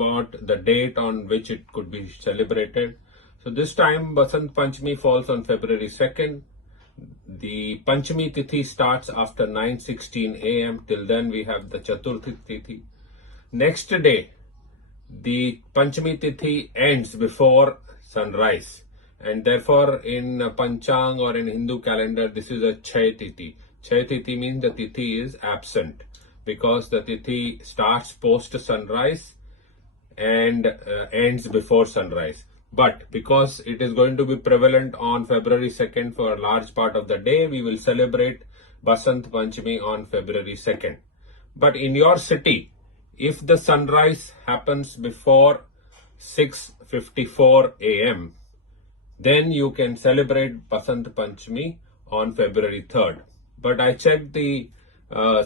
about the date on which it could be celebrated. So this time Basant Panchami falls on February 2nd. The Panchami Tithi starts after 9:16 a.m. Till then we have the Chaturthi Tithi. Next day, the Panchami Tithi ends before sunrise, and therefore in Panchang or in Hindu calendar this is a Chay Tithi. Chay Tithi means the Tithi is absent because the Tithi starts post sunrise and ends before sunrise. But because it is going to be prevalent on February 2nd for a large part of the day, we will celebrate Basant Panchami on February 2nd. But in your city, if the sunrise happens before 6:54 a.m., then you can celebrate Basant Panchami on February 3rd. But I checked the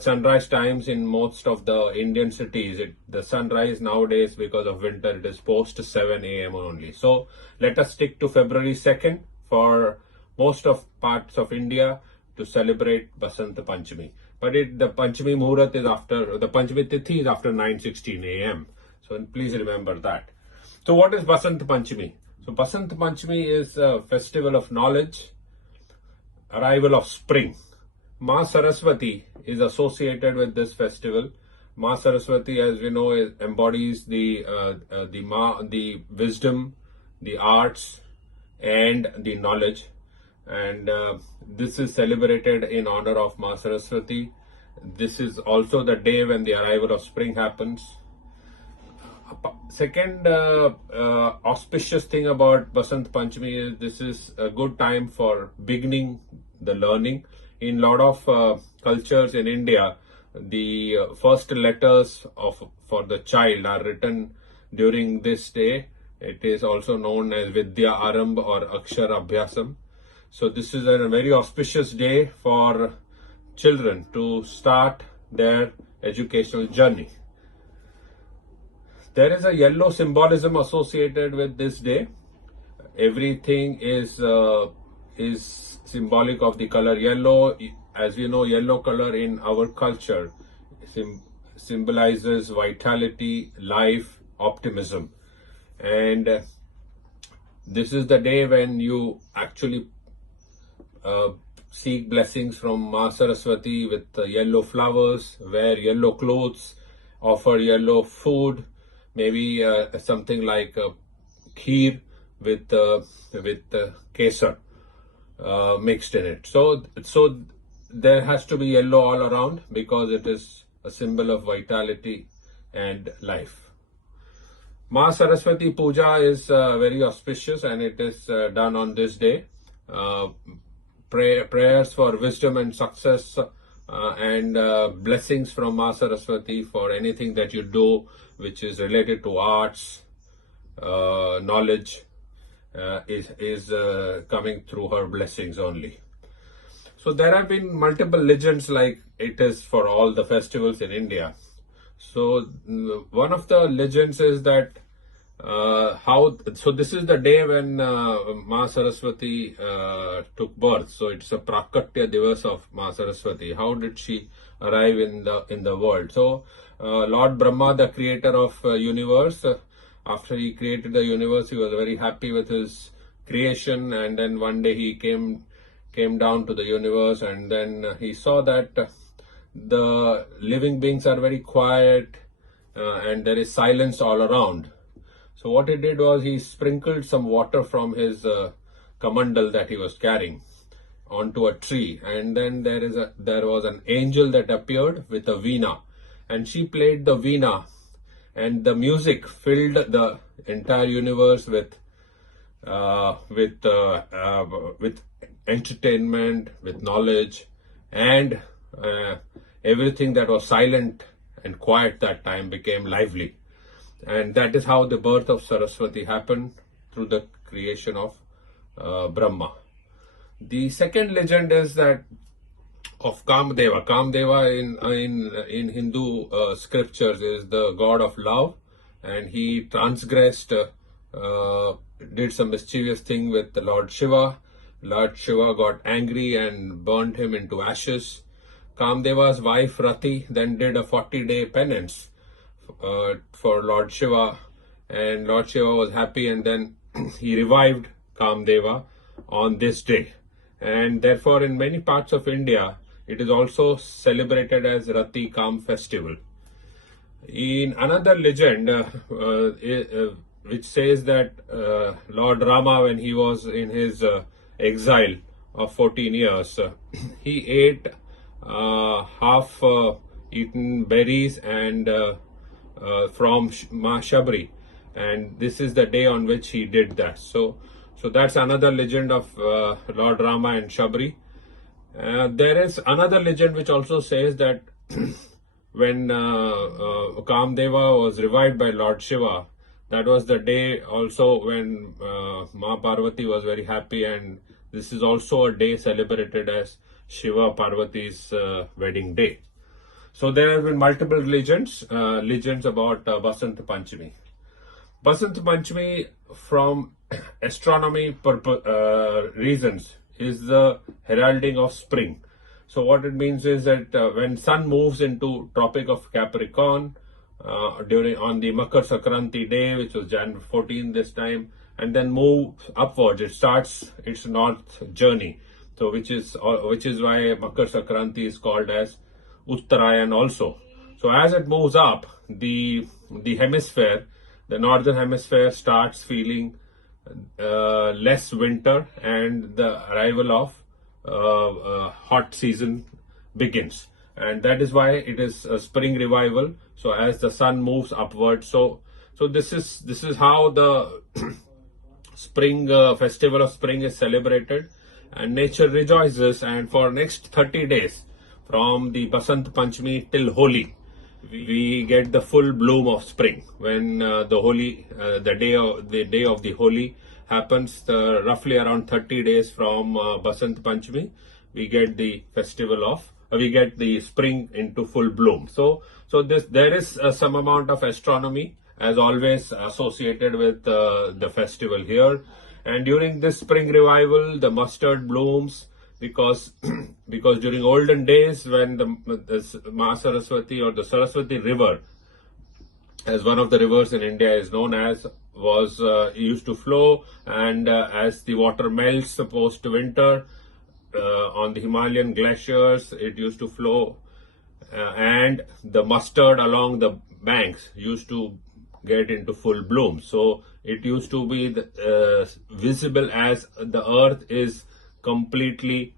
sunrise times in most of the Indian cities. The sunrise nowadays, because of winter, it is post 7 a.m. only. So let us stick to February 2nd for most of parts of India to celebrate Basant Panchami. But the Panchami Muhurat is after, the Panchami Tithi is after 9:16 a.m. So please remember that. So what is Basant Panchami? So Basant Panchami is a festival of knowledge, arrival of spring. Ma Saraswati is associated with this festival. Ma Saraswati, as we know, embodies the wisdom, the arts, and the knowledge. And this is celebrated in honor of Ma Saraswati. This is also the day when the arrival of spring happens. Second auspicious thing about Basant Panchami is this is a good time for beginning the learning. In a lot of cultures in India, the first letters for the child are written during this day. It is also known as Vidya Arambh or Akshar Abhyasam. So this is a very auspicious day for children to start their educational journey. There is a yellow symbolism associated with this day. Everything is symbolic of the color yellow. As you know, yellow color in our culture symbolizes vitality, life, optimism. And this is the day when you actually seek blessings from Ma Saraswati with yellow flowers, wear yellow clothes, offer yellow food, maybe something like kheer with kesar mixed in it. So there has to be yellow all around because it is a symbol of vitality and life. Ma Saraswati Puja is very auspicious, and it is done on this day. Prayers for wisdom and success and blessings from Ma Saraswati for anything that you do which is related to arts, knowledge, is coming through her blessings only. So there have been multiple legends like it is for all the festivals in India. So one of the legends is that this is the day when Ma Saraswati took birth. So it's a Prakatya Divas of Ma Saraswati. How did she arrive in the world? So Lord Brahma, the creator of universe, after he created the universe, he was very happy with his creation, and then one day he came down to the universe, and then he saw that the living beings are very quiet and there is silence all around. So what he did was he sprinkled some water from his kamandal that he was carrying onto a tree, and then there was an angel that appeared with a veena, and she played the veena, and the music filled the entire universe with entertainment, with knowledge, and everything that was silent and quiet that time became lively. And that is how the birth of Saraswati happened, through the creation of Brahma. The second legend is that of Kamdeva. Kamdeva in Hindu scriptures is the god of love, and he transgressed, did some mischievous thing with the Lord Shiva. Lord Shiva got angry and burned him into ashes. Kamdeva's wife Rati then did a 40-day penance for Lord Shiva, and Lord Shiva was happy, and then he revived Kamdeva on this day. And therefore, in many parts of India, it is also celebrated as Rati Kam festival. In another legend, which says that Lord Rama, when he was in his exile of 14 years, he ate half eaten berries and from Ma Shabri, and this is the day on which he did that. So that's another legend of Lord Rama and Shabri. There is another legend which also says that when Kamdeva was revived by Lord Shiva, that was the day also when Ma Parvati was very happy, and this is also a day celebrated as Shiva Parvati's wedding day. So there have been multiple legends about Basant Panchami. Basant Panchami, from astronomy reasons, is the heralding of spring. So what it means is that when sun moves into Tropic of Capricorn on the Makar Sankranti day, which was January 14 this time, and then moves upwards, it starts its north journey. So which is why Makar Sankranti is called as Uttarayan also. So as it moves up, the hemisphere, the northern hemisphere, starts feeling less winter, and the arrival of hot season begins, and that is why it is a spring revival. So as the sun moves upward, so this is how the spring festival of spring is celebrated, and nature rejoices. And for next 30 days, from the Basant Panchami till Holi, we get the full bloom of spring. When the Holi, the day of the Holi happens, roughly around 30 days from Basant Panchami, we get the festival of we get the spring into full bloom. So there is some amount of astronomy, as always, associated with the festival here. And during this spring revival, the mustard blooms, because during olden days, when the Ma Saraswati, or the Saraswati River, as one of the rivers in India is known as, was used to flow, and as the water melts post winter on the Himalayan glaciers, it used to flow, and the mustard along the banks used to get into full bloom. So it used to be visible as the earth is completely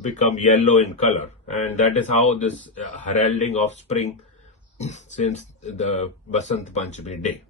become yellow in color, and that is how this heralding of spring since the Basant Panchami day.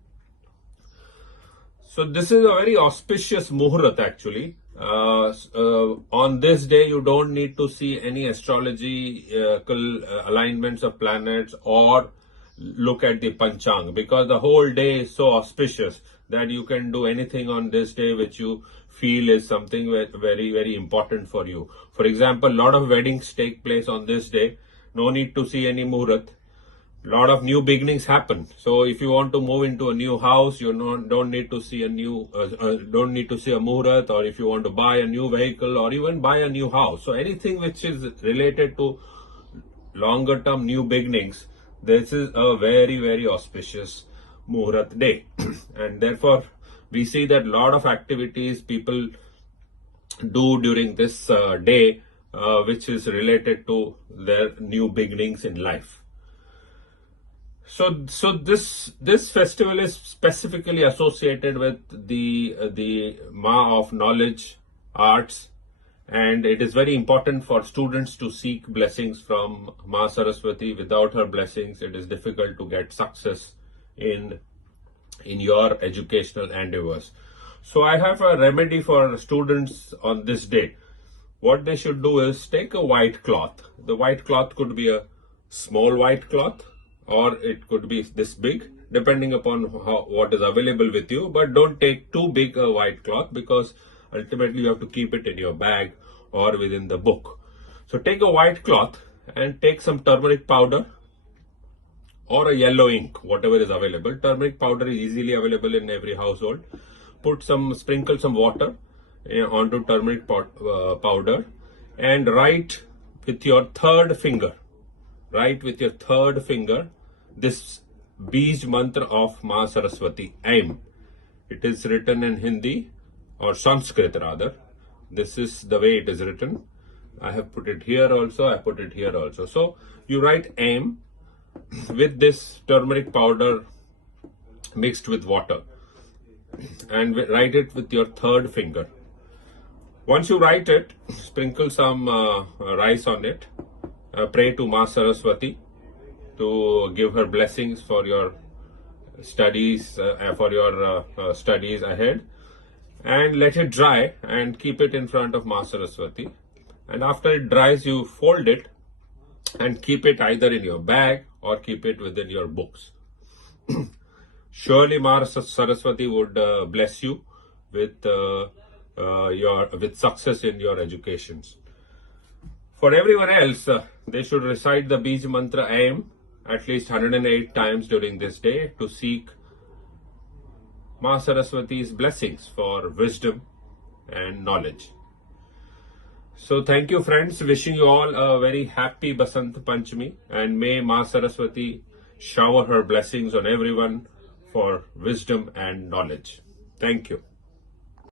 So this is a very auspicious Muhurat actually. On this day, you don't need to see any astrological alignments of planets or look at the Panchang, because the whole day is so auspicious that you can do anything on this day which you feel is something very, very important for you. For example, a lot of weddings take place on this day. No need to see any Muhurat. A lot of new beginnings happen. So if you want to move into a new house, you don't need to see a Muhurat, or if you want to buy a new vehicle or even buy a new house. So anything which is related to longer term new beginnings, this is a very, very auspicious Muhurat day. And therefore, we see that a lot of activities people do during this day, which is related to their new beginnings in life. So this festival is specifically associated with the Ma of knowledge, arts, and it is very important for students to seek blessings from Ma Saraswati. Without her blessings, it is difficult to get success in your educational endeavors. So I have a remedy for students on this day. What they should do is take a white cloth. The white cloth could be a small white cloth, or it could be this big, depending upon what is available with you. But don't take too big a white cloth, because ultimately you have to keep it in your bag or within the book. So take a white cloth and take some turmeric powder or a yellow ink, whatever is available. Turmeric powder is easily available in every household. Sprinkle some water onto turmeric powder, and write with your third finger this Bij Mantra of Ma Saraswati, AIM. It is written in Hindi or Sanskrit rather. This is the way it is written. I have put it here also, I put it here also. So you write AIM with this turmeric powder mixed with water and write it with your third finger. Once you write it, sprinkle some rice on it. Pray to Ma Saraswati to give her blessings for your studies, studies ahead, and let it dry and keep it in front of Ma Saraswati. And after it dries, you fold it and keep it either in your bag or keep it within your books. Surely Ma Saraswati would bless you with with success in your educations. For everyone else, they should recite the Bij Mantra AIM at least 108 times during this day to seek Ma Saraswati's blessings for wisdom and knowledge. So thank you friends, wishing you all a very happy Basant Panchami, and may Ma Saraswati shower her blessings on everyone for wisdom and knowledge. Thank you.